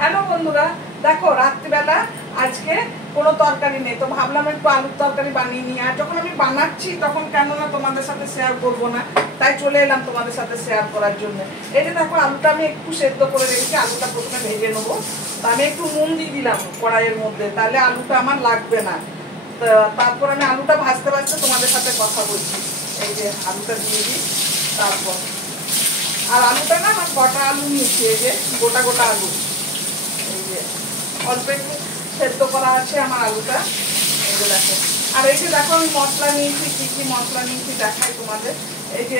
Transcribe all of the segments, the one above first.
Hello বন্ধুরা, দেখো রাত্রিবেলা আজকে কোনো তরকারি নেই, তো ভাবলাম একটু আলুর তরকারি বানিয়ে নিই। আর যখন আমি বানাচ্ছি তখন কেননা তোমাদের সাথে শেয়ার করবো না, তাই চলে এলাম তোমাদের সাথে শেয়ার করার জন্য। এই যে দেখো আলুটা আমি একটু সেদ্ধ করে রেখেছি, আলুটা প্রথমে ভেজে নেবো। তো আমি একটু নুন দিয়ে দিলাম কড়াইয়ের মধ্যে, তাহলে আলুটা আমার লাগবে না। তারপর আমি আলুটা ভাজতে ভাজতে তোমাদের সাথে কথা বলছি। এই যে আলুটা দিয়ে দিই, তারপর আর আলুটা না আমার গোটা আলু নিয়েছি, এই যে গোটা গোটা আলু, এই যে অল্প একটু সেদ্ধ করা আছে আমার আলুটা। এই যে দেখো, আর এই যে দেখো আমি মশলা নিয়েছি, কি কি মশলা নিয়েছি দেখাই তোমাদের। এই যে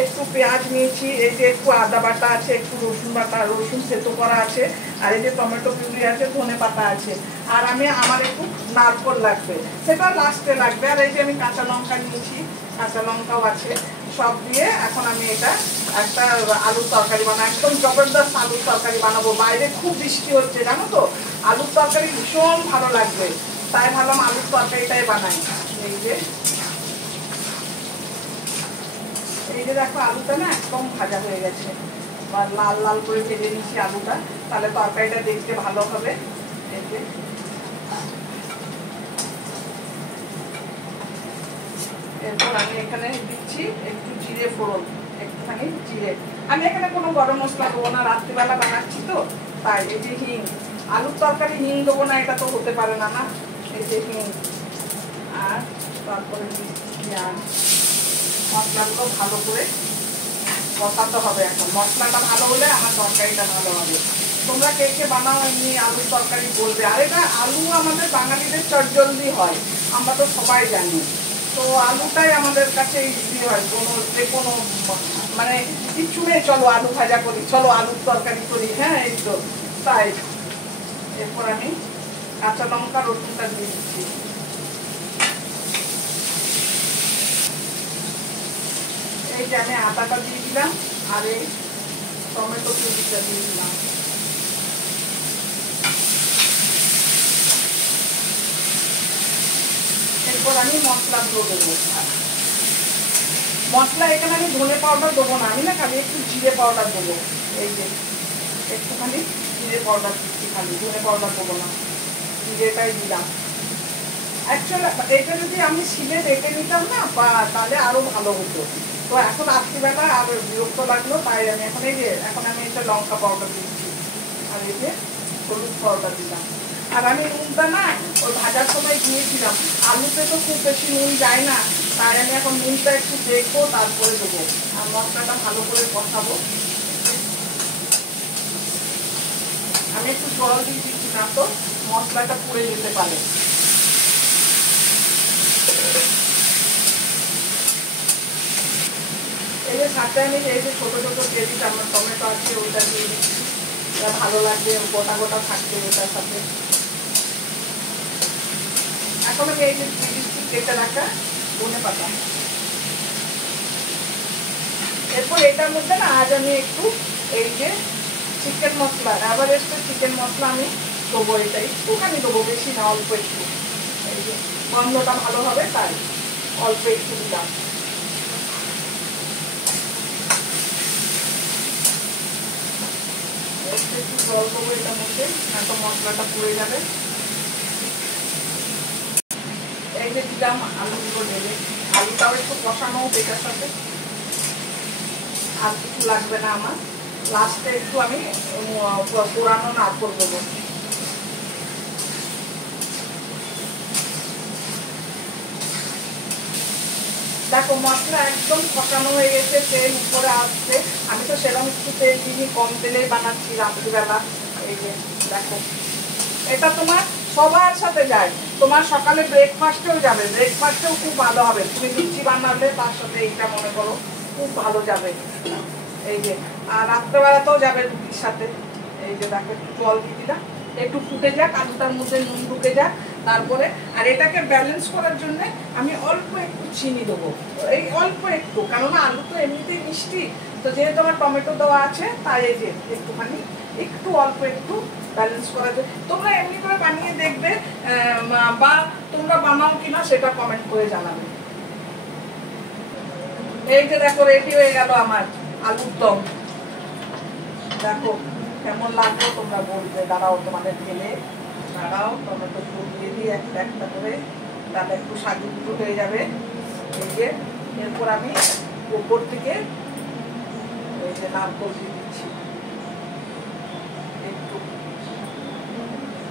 একটু পেঁয়াজ নিয়েছি, এই যে একটু আদা বাটা আছে, একটু রসুন বাটা, রসুন সেদ্ধ করা আছে, আর এই যে টমেটো পিউরি আছে, ধনে পাতা আছে, আর আমার একটু নারকোল লাগবে, সেটা লাস্টে লাগবে। আর এই যে আমি কাঁচা লঙ্কা নিয়েছি, কাঁচা লঙ্কাও আছে। সব দিয়ে এখন আমি এটা একটা আলুর তরকারি বানাবো, একদম জবরদস্ত আলুর তরকারি বানাবো। বাইরে খুব বৃষ্টি হচ্ছে জানো তো, আলুর তরকারি ভীষণ ভালো লাগবে, তাই ভাবলাম আলুর তরকারিটাই বানাই। এই যে দেখো আলুটা না একদম ভাজা হয়ে গেছে, লাল লাল করে ভেজে নিচ্ছি আলুটা, তাহলে তরকারিটা দেখতে ভালো হবে। এই যে এরপর আমি এখানে দিচ্ছি একটু জিরে ফোড়ন, একটুখানি জিরে। আমি এখানে কোনো গরম মশলা দেবো না, রাত্রিবেলা বানাচ্ছি তো তাই। এই যে হিং, আলুর তরকারি হিং দেবো না এটা তো হতে পারে না, না। এই যে হিং, আর তারপরে পেঁয়াজ। মশলাগুলো ভালো করে কষাতে হবে। এখন মশলাটা ভালো হলে আমার তরকারিটা ভালো হবে। তোমরা কে কে বানাও এমনি আলুর তরকারি বলবে। আর এটা আলু আমাদের বাঙালিদের চটজলদি হয়, আমরা তো সবাই জানি। তো আলুটাই আমাদের কাছে ইজি হয়, কোনো মানে কিচ্ছু নেই, চলো আলু ভাজা করি, চলো আলুর তরকারি করি, হ্যাঁ এই তো তাই। এরপর আমি কাঁচা লঙ্কা রসুনটা দিয়ে দিচ্ছি। এই যে আমি আদাটা দিয়ে দিলাম, আর এই টমেটো পিউরিটা দিয়ে দিলাম। এরপর আমি মশলাগুলো দেবো। মশলা এখানে আমি ধনে পাউডার দেবো না, আমি না খালি একটু জিরে পাউডার দেবো। এই যে একটুখানি জিরে পাউডার দিচ্ছি, খালি ধনে পাউডার দেবো না, জিরেটাই দিলাম। অ্যাকচুয়ালি এটা যদি আমি শিলে রেখে নিতাম না তাহলে আরো ভালো হতো। তো এখন রাত্রিবেলা আর বিরক্ত লাগলো, তাই আমি এখন আমি এটা লঙ্কা পাউডার দিচ্ছি, আর এই যে হলুদ পাউডার দিলাম। আর আমি নুনটা না ওই ভাজার সময় দিয়েছিলাম, আলুতে তো খুব বেশি নুন যায় না, তাই আমি এখন নুনটা একটু দেখবো তারপরে দেবো। আর মশলাটা ভালো করে কষাবো। আমি একটু জল দিয়ে দিচ্ছি না তো মশলাটা পুড়ে যেতে পারে। এই যে সাথে আমি এই যে ছোটো ছোটো কেজি টমেটো আছে ওইটা দিয়ে দিচ্ছি, ভালো লাগবে, গোটা গোটা থাকবে ওটার সাথে। এখন আমি এই যে কেটে রাখা ধনে পাতা। এরপর এটার মধ্যে না আজ আমি একটু এই যে চিকেন মশলা, এভারেস্টের চিকেন মশলা আমি দেবো, এটা একটুখানি দেবো, বেশি না, অল্প একটু। এই যে গন্ধটা ভালো হবে তাই অল্প একটু দিলাম। একটু জল দেবো এটার মধ্যে, না তো মশলাটা পুড়ে যাবে। এই যে দিলাম আলুগুলো ঢেলে, আলুটাও একটু কষানো এটার সাথে, আর কিছু লাগবে না আমার। লাস্টে একটু আমি পোড়ানো নারকোল দেবো। দেখো মশলা একদম কষানো হয়ে গেছে, তেল উপরে আসছে। আমি তো সেরকম একটু তেল দিই, কম তেলেই বানাচ্ছি রাত্রিবেলা। এই যে দেখো, এটা তোমার সবার সাথে যায়, তোমার সকালে ব্রেকফাস্টেও যাবে, ব্রেকফাস্টেও খুব ভালো হবে। তুমি লুচি বানালে তার সাথে এইটা মনে করো খুব ভালো যাবে। এই যে আর রাত্রেবেলাতেও যাবে রুটির সাথে। এই যে দেখো একটু জল দিয়ে দিলাম, একটু ফুটে যাক, আলুটার মধ্যে নুন ঢুকে যাক, তারপরে আর এটাকে ব্যালেন্স করার জন্য আমি অল্প একটু চিনি দেবো, এই অল্প একটু, কেননা আলু তো এমনিতেই মিষ্টি, তো যেহেতু আমার টমেটো দেওয়া আছে তাই এই যে একটুখানি একটু অল্প একটু ব্যালেন্স করার জন্য। তোমরা এমনি করে বানিয়ে দেখবে, বা তোমরা বানাও কিনা সেটা কমেন্ট করে জানাবে। এই যে দেখো রেডি হয়ে গেল আমার আলুর দম। দেখো কেমন লাগলো তোমরা বলবে। দাঁড়াও তোমাদের ঢেলে, দাঁড়াও টমেটো পুরো দিয়ে দিই একটা একটা করে, তাহলে একটু সাজু গুঁড়ো হয়ে যাবে। এই যে এরপর আমি উপর থেকে এই যে নারকেল দিয়ে দিচ্ছি একটু।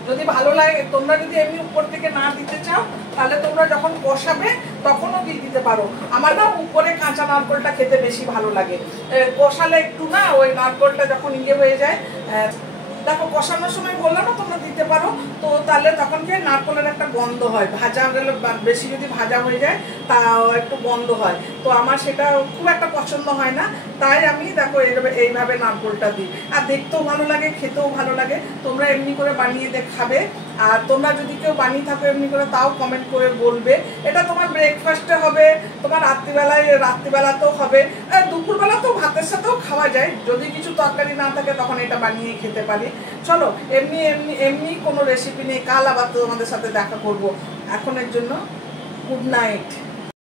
যদি ভালো লাগে, তোমরা যদি এমনি উপর থেকে না দিতে চাও তাহলে তোমরা যখন কষাবে তখনও দিয়ে দিতে পারো। আমার না উপরে কাঁচা নারকেলটা খেতে বেশি ভালো লাগে, কষালে একটু না ওই নারকেলটা যখন ইয়ে হয়ে যায়, দেখো কষানোর সময় বললাম না তোমরা দিতে পারো, তো তাহলে তখন কি নারকেলের একটা গন্ধ হয়, ভাজা গেলে বেশি যদি ভাজা হয়ে যায় তা একটু গন্ধ হয়, তো আমার সেটা খুব একটা পছন্দ হয় না। তাই আমি দেখো এইভাবে নারকেলটা দিই, আর দেখতেও ভালো লাগে, খেতেও ভালো লাগে। তোমরা এমনি করে বানিয়ে খাবে, আর তোমরা যদি কেউ বানিয়ে থাকো এমনি করে তাও কমেন্ট করে বলবে। এটা তোমার ব্রেকফাস্টে হবে, তোমার রাত্রিবেলাতেও হবে, দুপুরবেলাতেও ভাতের সাথেও খাওয়া যায়। যদি কিছু তরকারি না থাকে তখন এটা বানিয়ে খেতে পারি। চলো এমনি এমনি এমনি কোনো রেসিপি নেই, কাল আবার তোমাদের সাথে দেখা করব। এখনের জন্য গুড নাইট।